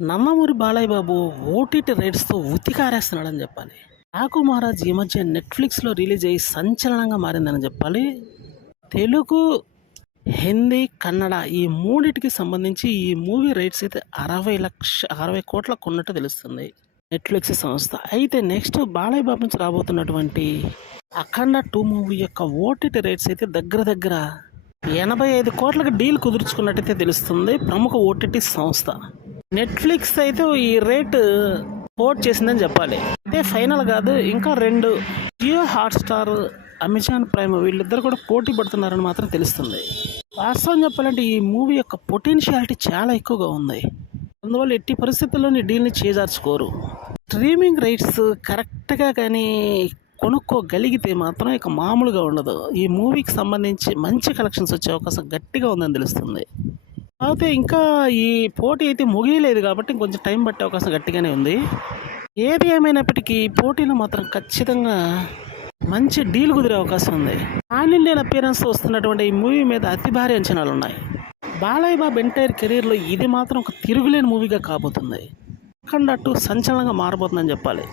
Nandamuri Balayya Babu OTT రైట్స్తో ఉతికారేస్తున్నాడని చెప్పాలి. ఠాకూర్ మహారాజ్ ఈ మధ్య నెట్ఫ్లిక్స్లో రిలీజ్ అయ్యి సంచలనంగా మారిందని చెప్పాలి. తెలుగు, హిందీ, కన్నడ ఈ మూడిటికి సంబంధించి ఈ మూవీ రైట్స్ అయితే 60 కోట్ల కొన్నట్టు తెలుస్తుంది నెట్ఫ్లిక్స్ సంస్థ. అయితే నెక్స్ట్ బాలయ్య బాబు నుంచి రాబోతున్నటువంటి అఖండ 2 మూవీ యొక్క ఓటీటీ రైట్స్ అయితే దగ్గర 85 కోట్లకు డీల్ కుదుర్చుకున్నట్టయితే తెలుస్తుంది ప్రముఖ ఓటీటీ సంస్థ. నెట్ఫ్లిక్స్ అయితే ఈ రేటు పోర్ట్ చేసిందని చెప్పాలి. అయితే ఫైనల్ కాదు, ఇంకా 2 జియో హాట్స్టార్, అమెజాన్ ప్రైమ్ వీళ్ళిద్దరు కూడా పోటీ పడుతున్నారని మాత్రం తెలుస్తుంది. వాస్తవం చెప్పాలంటే ఈ మూవీ యొక్క పొటెన్షియాలిటీ చాలా ఎక్కువగా ఉంది. అందువల్ల ఎట్టి పరిస్థితుల్లోని డీల్ని చేజార్చుకోరు. స్ట్రీమింగ్ రైట్స్ కరెక్ట్గా కానీ కొనుక్కోగలిగితే మాత్రం ఇక మామూలుగా ఉండదు. ఈ మూవీకి సంబంధించి మంచి కలెక్షన్స్ వచ్చే అవకాశం గట్టిగా ఉందని తెలుస్తుంది. అయితే ఇంకా ఈ పోటీ అయితే ముగియలేదు కాబట్టి కొంచెం టైం పట్టే అవకాశం గట్టిగానే ఉంది. ఏది ఏమైనప్పటికీ పోటీలో మాత్రం ఖచ్చితంగా మంచి డీల్ కుదిరే అవకాశం ఉంది. పాన్ ఇండియన్ అపియరెన్స్ వస్తున్నటువంటి ఈ మూవీ మీద అతి భారీ అంచనాలు ఉన్నాయి. బాలయ్య బాబు ఎంటైర్ కెరీర్లో ఇది మాత్రం ఒక తిరుగులేని మూవీగా కాబోతుంది. అఖండ 2 సంచలనంగా మారబోతుందని చెప్పాలి.